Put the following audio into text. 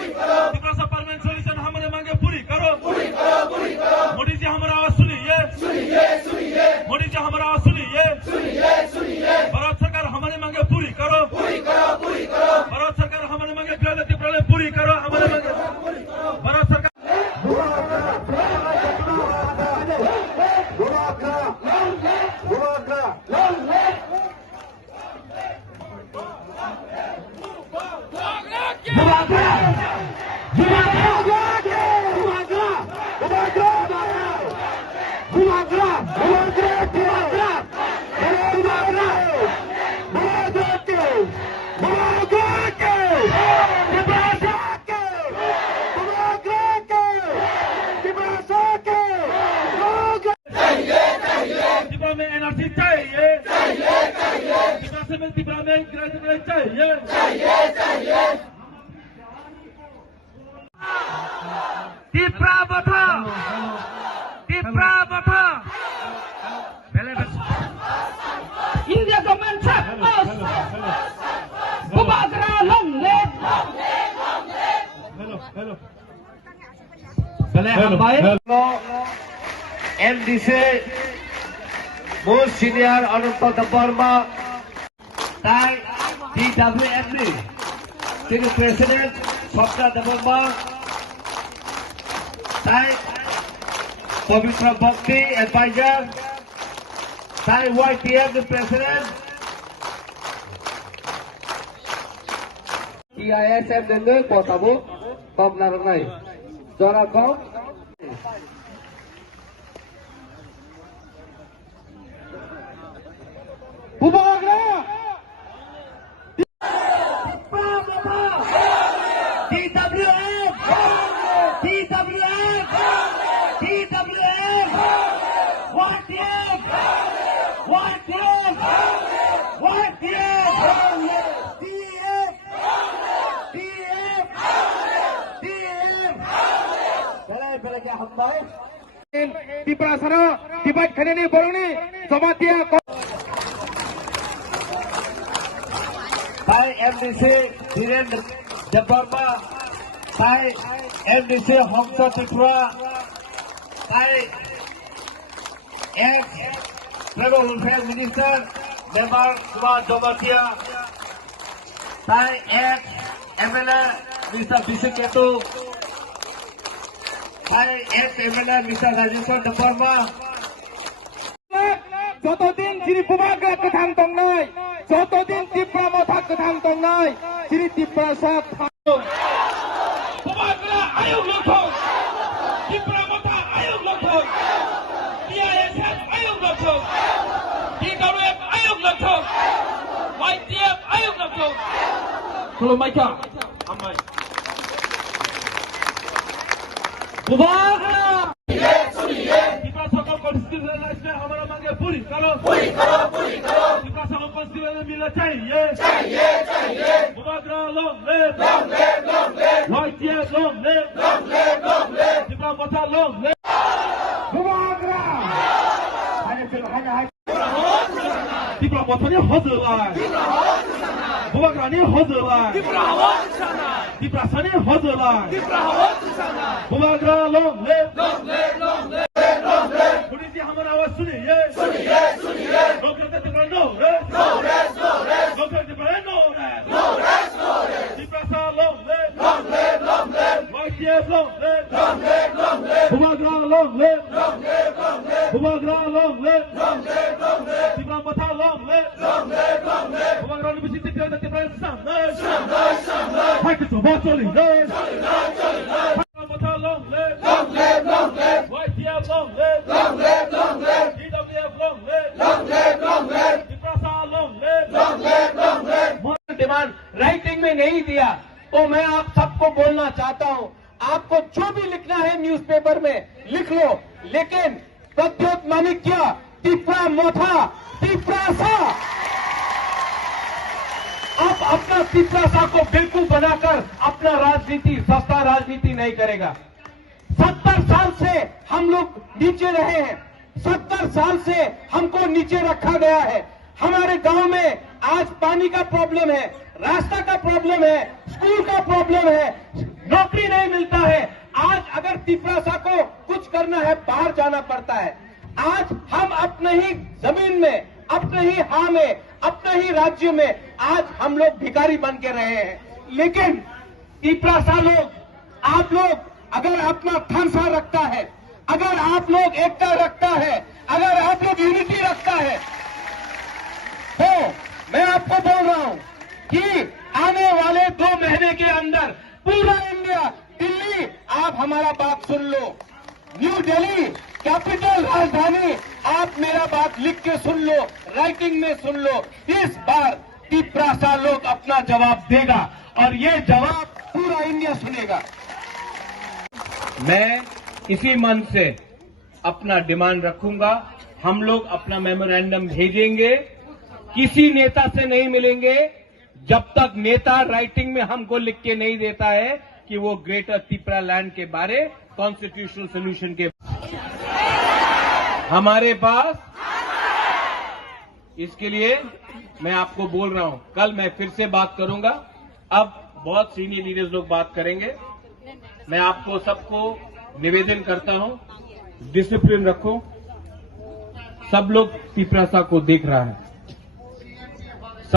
Tripura permanent solution हमारे मांगे पूरी करो। मोदी जी हमारा आवाज सुनिए, मोदी जी हमारा आवाज सुनिए। भारत सरकार हमारे मांगे पूरी करो। भारत सरकार हमारे मांगे त्रिपुरा पूरी करो। हमारे मांगे भारत सरकार त्रिपुरा में ग्रेजुएट चाहिए। त्रिपुरा बता, त्रिपुरा बता। India government us. Bubagra long live. MDC most senior Anupata Burma, Thai DWMD, Senior President Swapna Burma, Thai Pavitra Bhakti Advisor, Thai YTF the President, EISM Dende Kotabu, Bob Naranai, Zora Kong. Bubagra. TWF, TWF, TWF, YTF, YTF, YTF, TF, TF, TF. Pele क्या होता है? त्रिपुरा सरो debate खने नहीं बोलनी समातिया Thai MDC Dhirendra Debarma, Thai MDC Homsa Tripura, Thai ex-Tribal Welfare Minister Member Kumar Domatia, Thai ex-MLA Mr. Bisiketu, Thai ex-MLA Mr. Rajeshwar Debarma. যতদিন শ্রী বুবাগ্রা কথাং দংনাই যতদিন ত্রিপুরা মথা কথাং দংনাই শ্রী ত্রিপুরা সব বুবাগ্রা আয়োগ লক্ষ্য ত্রিপুরা মথা আয়োগ লক্ষ্য টিআইএসএফ আয়োগ লক্ষ্য টিডব্লিউএফ আয়োগ লক্ষ্য ওয়াইটিএফ আয়োগ লক্ষ্য খুলুমাইকা আমাই বুবাগ্রা त्रिपुरा सकल कॉन्स्टिट्यूशन में हमारा मांगे पूरी करो। त्रिपुरा सकल कॉन्स्टिट्यूशन मिलना चाहिए। Bubagra long live, YTF long live, Tripura Matha long live. बुबाग्रा Tripura मथा ने हजला, बुबाग्रा ने हजला, त्रिपुरा सने हजला, बुबाग्रा लॉन्ग लिव। मोदी जी हमारा आवाज सुनिए, लोकतंत्र त्रिपुरा नो रेस, लोकतंत्र त्रिपुरा नो रेस, त्रिपुरा सा long live, YTF long live, Bubagra long live, Bubagra long live, Tripura Matha long live, Bubagra university Tripura संघर्ष, हाई किस बात चली नहीं, Matha long live, YTF long live, TWF long live, Tripura सा लॉन्ग लिव। डिमांड राइटिंग में नहीं दिया तो मैं आप सबको बोलना चाहता हूं, आपको जो भी लिखना है न्यूज़पेपर में लिख लो, लेकिन प्रद्योत माणिक्य त्रिपुरा मोथा त्रिपुरा सा अब अपना त्रिपुरा सा को बिल्कुल बनाकर अपना राजनीति सस्ता राजनीति नहीं करेगा। 70 साल से हम लोग नीचे रहे हैं, 70 साल से हमको नीचे रखा गया है। हमारे गांव में आज पानी का प्रॉब्लम है, रास्ता का प्रॉब्लम है, स्कूल का प्रॉब्लम है, नौकरी नहीं मिलता है। आज अगर तिपरासा को कुछ करना है बाहर जाना पड़ता है। आज हम अपने ही जमीन में, अपने ही हाँ में, अपने ही राज्य में आज हम लोग भिखारी बन के रहे हैं। लेकिन तिपरासा लोग, आप लोग अगर अपना थानसा रखता है, अगर आप लोग एकता रखता है, अगर आप लोग यूनिटी रखता है, तो मैं आपको बोल रहा हूं कि आने वाले 2 महीने के अंदर पूरा इंडिया, दिल्ली, आप हमारा बात सुन लो, न्यू दिल्ली कैपिटल राजधानी, आप मेरा बात लिख के सुन लो, राइटिंग में सुन लो। इस बार तिपरासा लोग अपना जवाब देगा और ये जवाब पूरा इंडिया सुनेगा। मैं इसी मन से अपना डिमांड रखूंगा। हम लोग अपना मेमोरेंडम भेजेंगे, किसी नेता से नहीं मिलेंगे जब तक नेता राइटिंग में हमको लिख के नहीं देता है कि वो ग्रेटर त्रिपुरा लैंड के बारे कॉन्स्टिट्यूशनल सोल्यूशन के हमारे पास। इसके लिए मैं आपको बोल रहा हूं, कल मैं फिर से बात करूंगा। अब बहुत सीनियर लीडर्स लोग बात करेंगे। मैं आपको सबको निवेदन करता हूं, डिसिप्लिन रखो। सब लोग तिपरासा को देख रहा है।